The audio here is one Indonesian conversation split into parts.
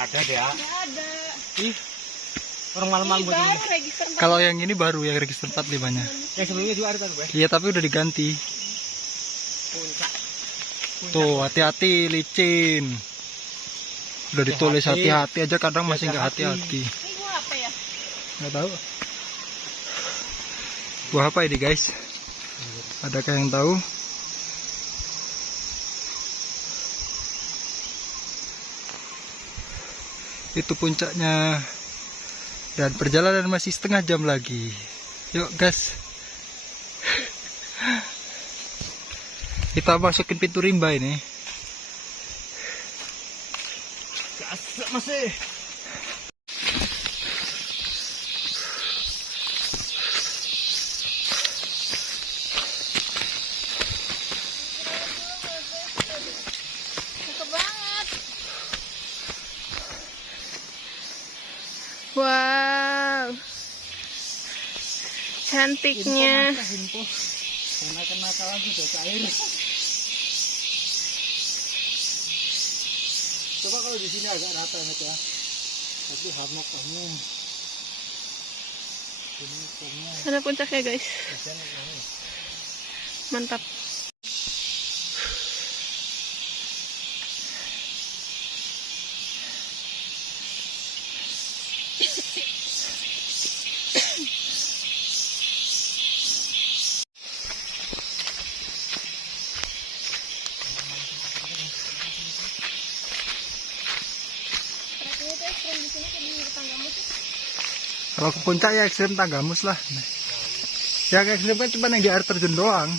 Ada deh ya. Nggak ada. Ih, orang malam-malam Ini baru register 4. Kalau yang ini baru yang register 45-nya. Yang sebelumnya juga ada kan, Bang? Iya, tapi udah diganti. Puncak. Tuh, hati-hati licin. Udah ditulis hati-hati aja kadang masih nggak hati-hati. Ini gua apa ya? Nggak tahu. Buah apa ini, guys? Adakah yang tahu? Itu puncaknya. Dan perjalanan masih setengah jam lagi. Yuk, gas. Kita masukin pintu rimba ini. Gas masih. Cakep banget. Wow. Cantiknya. Info. Kenakalan sudah cair. Coba kalau di sini agak rata ya. Tapi hamok kamu. Ini kamu. Sana puncaknya, guys. Mantap. Kalau ke puncak ya ekstrim Tanggamus lah. Yang ekstrim kan cuma yang di air terjun doang.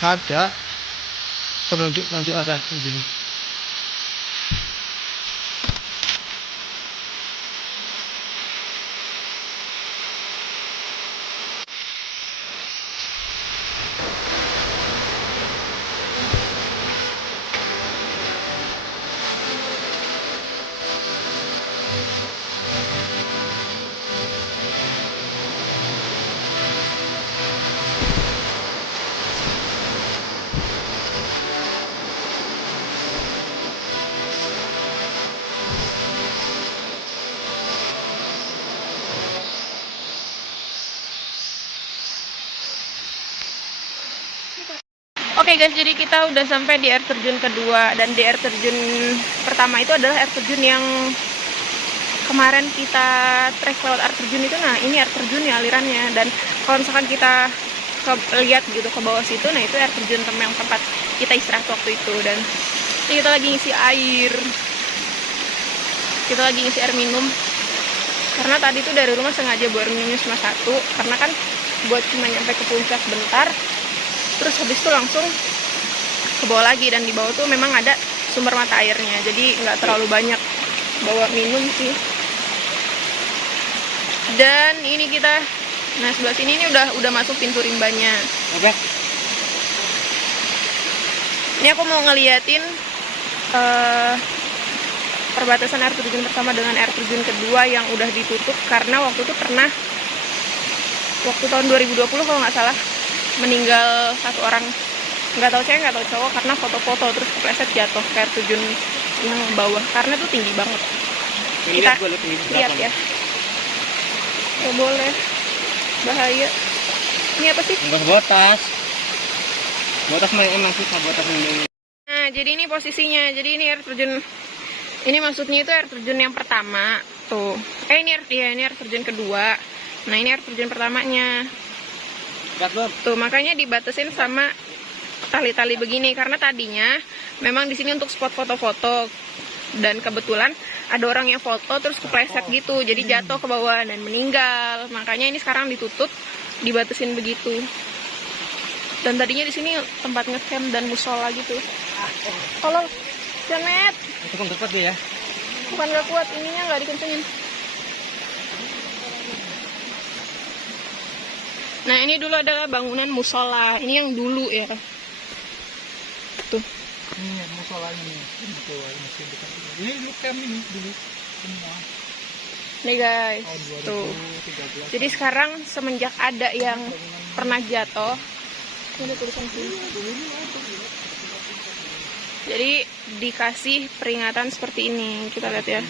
Ada penunjuk ada di sini. Oke guys, jadi kita udah sampai di air terjun kedua, dan di air terjun pertama itu adalah air terjun yang kemarin kita trek lewat air terjun itu. Nah, ini air terjun ya alirannya, dan kalau misalkan kita lihat gitu ke bawah situ, nah itu air terjun yang tempat kita istirahat waktu itu. Dan ini kita lagi ngisi air, kita lagi ngisi air minum, karena tadi tuh dari rumah sengaja buat minumnya cuma satu, karena kan buat cuma nyampe ke puncak bentar, terus habis itu langsung ke bawah lagi, dan di bawah tuh memang ada sumber mata airnya, jadi nggak terlalu banyak bawa minum sih. Dan ini kita, nah sebelah sini ini udah masuk pintu rimbanya. Oke. Ini aku mau ngeliatin perbatasan air terjun pertama dengan air terjun kedua yang udah ditutup karena waktu itu pernah, waktu tahun 2020 kalau nggak salah, meninggal satu orang, nggak tahu cewek nggak tahu cowok, karena foto-foto terus kepleset jatuh ke air terjun yang bawah karena tuh tinggi banget. Kita lihat ya. Nggak boleh, bahaya. Ini apa sih? Botas. Botas emang susah botas ini. Nah, jadi ini posisinya. Jadi ini air terjun. Ini maksudnya itu air terjun yang pertama. Tuh. Ini air terjun kedua. Nah, ini air terjun pertamanya. Tuh, makanya dibatasin sama tali-tali begini karena tadinya memang di sini untuk spot foto-foto, dan kebetulan ada orang yang foto terus kepleset gitu, jadi jatuh ke bawah dan meninggal. Makanya ini sekarang ditutup, dibatasin begitu. Dan tadinya di sini tempat ngecamp dan musola gitu. Kalau Janet, Itu kan tepat dia ya. bukan nggak kuat, ininya nggak dikencengin. Nah, ini dulu adalah bangunan musola. Ini yang dulu ya. Tuh. Ini musolanya nih. Ini dulu kami nih dulu semua. Nih guys. Tahun Tuh. 2013. Jadi sekarang semenjak ada yang pernah jatuh, ini ada tulisan sini. Jadi dikasih peringatan seperti ini. Kita lihat ya.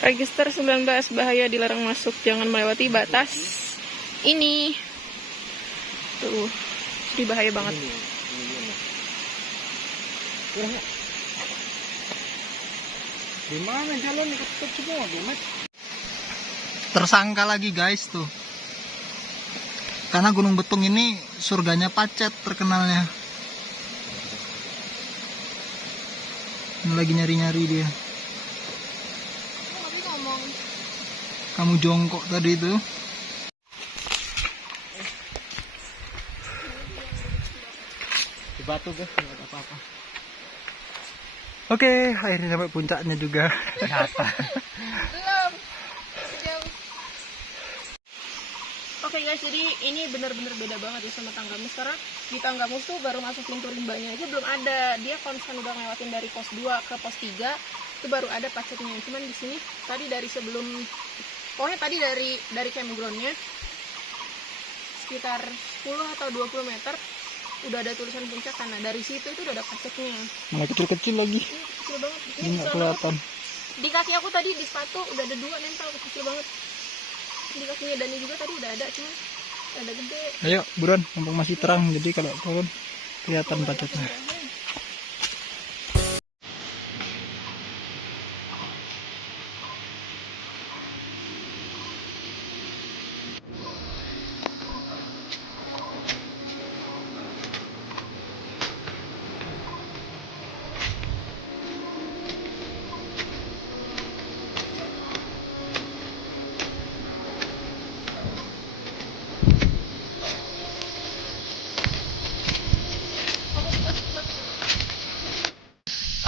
Register 19, bahaya, dilarang masuk, jangan melewati batas ini. Tuh, jadi bahaya banget. Di mana jalan ketutup semua, Domet? Tersangka lagi guys tuh. Karena Gunung Betung ini surganya pacet terkenalnya. Ini lagi nyari-nyari dia. Kamu jongkok tadi itu. Di batu guys, nggak ada apa-apa. Oke, akhirnya sampai puncaknya juga. Belum. Jauh. Oke guys, jadi ini benar-benar beda banget ya sama Tanggamus. Karena di Tanggamus tuh baru masuk pintu rimbanya aja belum ada. Dia kalau misalkan udah ngelewatin dari pos 2 ke pos 3 itu baru ada pacetnya. Cuman di sini tadi dari sebelum, pokoknya tadi dari campgroundnya sekitar 10 atau 20 meter udah ada tulisan puncak, karena dari situ itu udah ada pacetnya. Mana kecil-kecil lagi. Ini kecil banget. Ini nggak kelihatan. Di kaki aku tadi di sepatu udah ada 2 nempel, kecil banget. Di kakinya Dani juga tadi udah ada, cuma ada gede. Ayo buruan, mumpung masih terang, jadi kalau turun kelihatan pacetnya.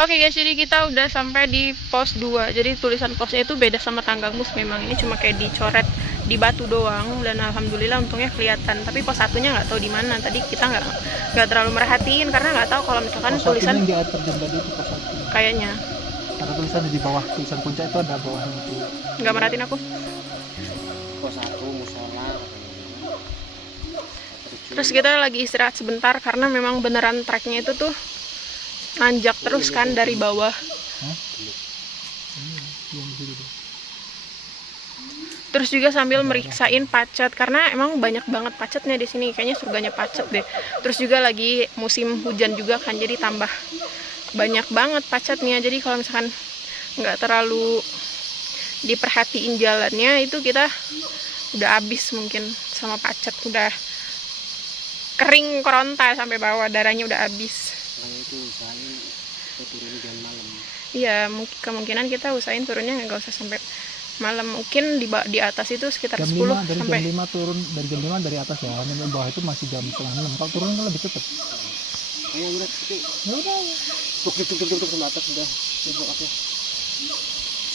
Oke guys, jadi kita udah sampai di pos 2. Jadi tulisan posnya itu beda sama Tanggamus, memang ini cuma kayak dicoret di batu doang, dan alhamdulillah untungnya kelihatan. Tapi pos satunya nggak tahu di mana. Tadi kita nggak terlalu merhatiin karena nggak tahu kalau misalkan Pos tulisan yang di air terjun tadi itu pos 1. kayaknya. Karena tulisan di bawah, tulisan puncak itu ada bawahnya itu. Nggak merhatiin aku. Pos 1 musola. Terus kita lagi istirahat sebentar karena memang beneran treknya itu tuh nanjak terus kan dari bawah. Terus juga sambil meriksain pacet karena emang banyak banget pacetnya di sini. Kayaknya surganya pacet deh. Terus juga lagi musim hujan juga kan, jadi tambah banyak banget pacetnya. Jadi kalau misalkan nggak terlalu diperhatiin jalannya, itu kita udah habis mungkin sama pacet, udah kering keronta sampai bawah, darahnya udah habis. Makanya itu usahain turun jam malam. Iya, kemungkinan kita usahain turunnya nggak usah sampai malam. Mungkin di atas itu sekitar Jam 10 5, dari sampai jam 5 turun, dari jam 5 dari atas ya. Sampai bawah itu masih jam setengah 6. Kalau turun kan lebih cepet. Ayo udah itu. Ya udah. Tuk sama atas udah. Coba aku.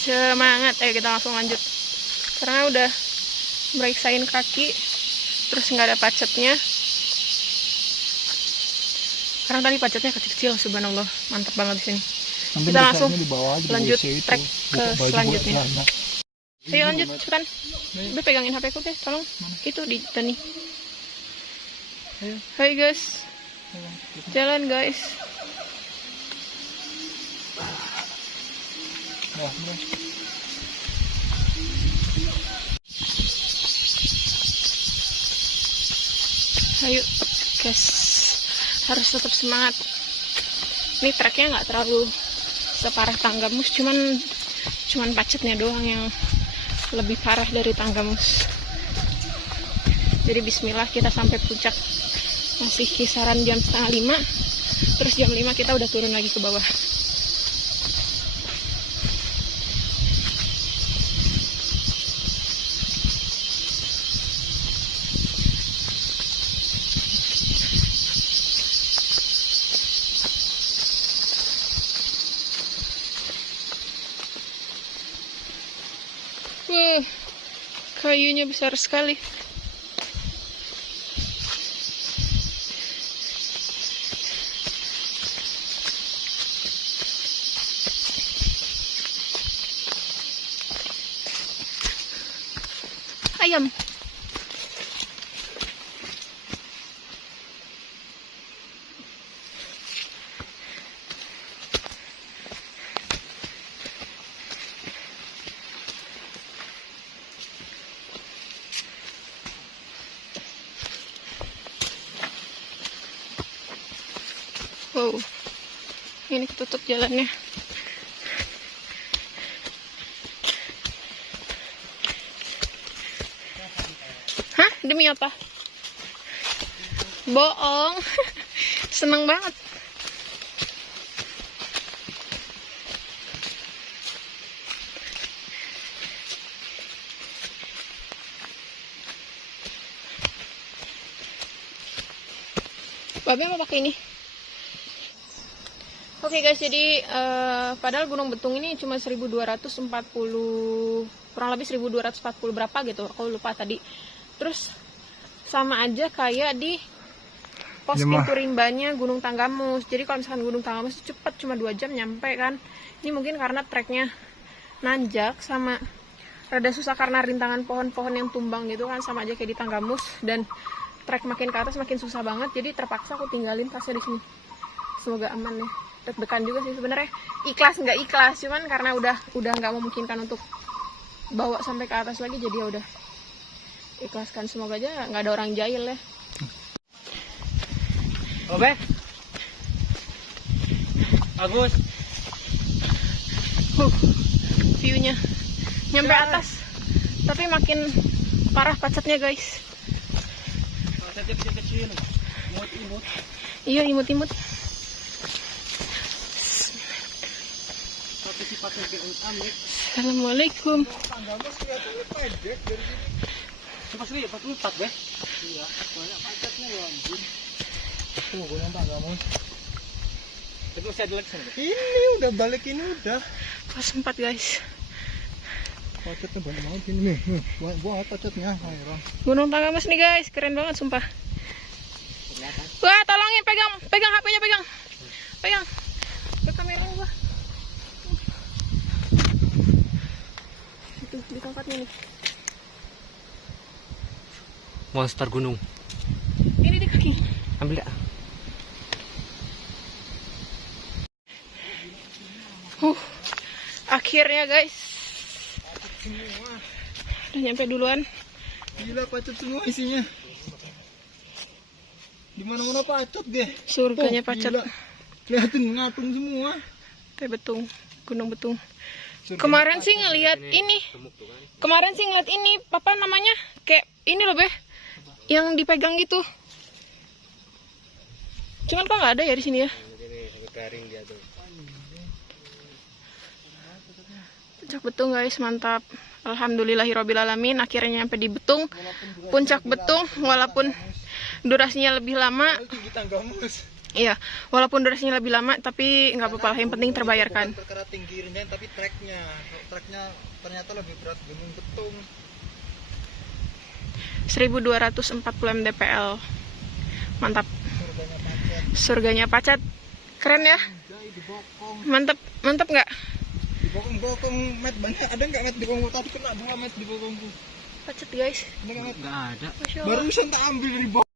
semangat. Ayo kita langsung lanjut. Karena udah meriksain kaki, terus nggak ada pacetnya. Karena tadi pacetnya kecil-kecil, subhanallah, mantap banget di sini. Nanti Kita langsung di bawah aja, di lanjut WC itu. trek ke Buka baju selanjutnya. buat celana. Ayo lanjut cepetan. Udah pegangin HP ku deh, tolong. Itu di Tani. Ayo. Hai guys, jalan guys. Nah, udah. Ayo guys, harus tetap semangat. Ini treknya nggak terlalu separah Tanggamus, cuman pacetnya doang yang lebih parah dari Tanggamus. Jadi bismillah, kita sampai puncak masih kisaran jam setengah 5, terus jam 5 kita udah turun lagi ke bawah. Kayunya besar sekali. Ayam. Wow, ini ketutup jalannya. Hah? Demi apa? Bohong. Seneng banget. Babe mau pakai ini. Oke guys, jadi padahal Gunung Betung ini cuma 1240, kurang lebih 1240 berapa gitu, aku lupa tadi. Terus sama aja kayak di pos pintu rimbanya Gunung Tanggamus. Jadi kalau misalkan Gunung Tanggamus itu cepat, cuma 2 jam nyampe kan. Ini mungkin karena treknya nanjak sama rada susah karena rintangan pohon-pohon yang tumbang gitu kan, sama aja kayak di Tanggamus. Dan trek makin ke atas makin susah banget, jadi terpaksa aku tinggalin tasnya di sini. Semoga aman ya. Deg-degan juga sih sebenarnya, ikhlas nggak ikhlas, cuman karena udah nggak memungkinkan untuk bawa sampai ke atas lagi, jadi ya udah ikhlaskan. Semoga aja nggak ada orang jahil ya. Oke. Bagus. View-nya nyampe atas, tapi makin parah pacetnya guys. Kecil-kecil. Imut-imut. Iya, imut-imut. Assalamualaikum. Tanggamus kelihatannya pendek dari sini. Coba sih 44 deh. Iya, banyak pacetnya ya anjing. Tuh, Gunung Tanggamus. Tapi masih ada lagi sana. Ini udah balik, ini udah. Pas 4 guys. Pacetnya banyak banget ini nih. Buat pacetnya, heran. Gunung Tanggamus nih guys, keren banget sumpah. Wah, tolongin pegang HP-nya, pegang. Ke kameranya gua. Itu di tempatnya nih. Monster gunung. Ini di kaki. Ambil ya. Akhirnya guys. Udah nyampe duluan. Gila, pacet semua isinya. Di mana-mana pacet deh. Surganya pacet. Gila. Kelihatan ngatung semua. Betung, Gunung Betung. Kemarin sih ngelihat ini. Apa namanya? Kayak ini loh, Beh. Yang dipegang gitu. Cuman kok nggak ada ya di sini ya? Puncak Betung guys, mantap. Alhamdulillahirobbilalamin, akhirnya sampai di Betung, puncak Betung, walaupun durasinya lebih lama. Tinggi tangga mus. Iya, walaupun durasinya lebih lama, tapi nggak apa-apa lah, yang penting terbayarkan. Bukan perkara tinggi rendah, tapi treknya ternyata lebih berat Gunung Betung. 1240 mdpl, mantap. Surganya Pacet. Surganya Pacet, keren ya, Anjay, dibokong. mantap nggak? Dibokong met banyak. Ada nggak met di bokong tadi? Kena 2 met di bokongku. Pacet guys, Ada nggak met? Nggak ada. Masya Allah. Barusan tak ambil dari bokong.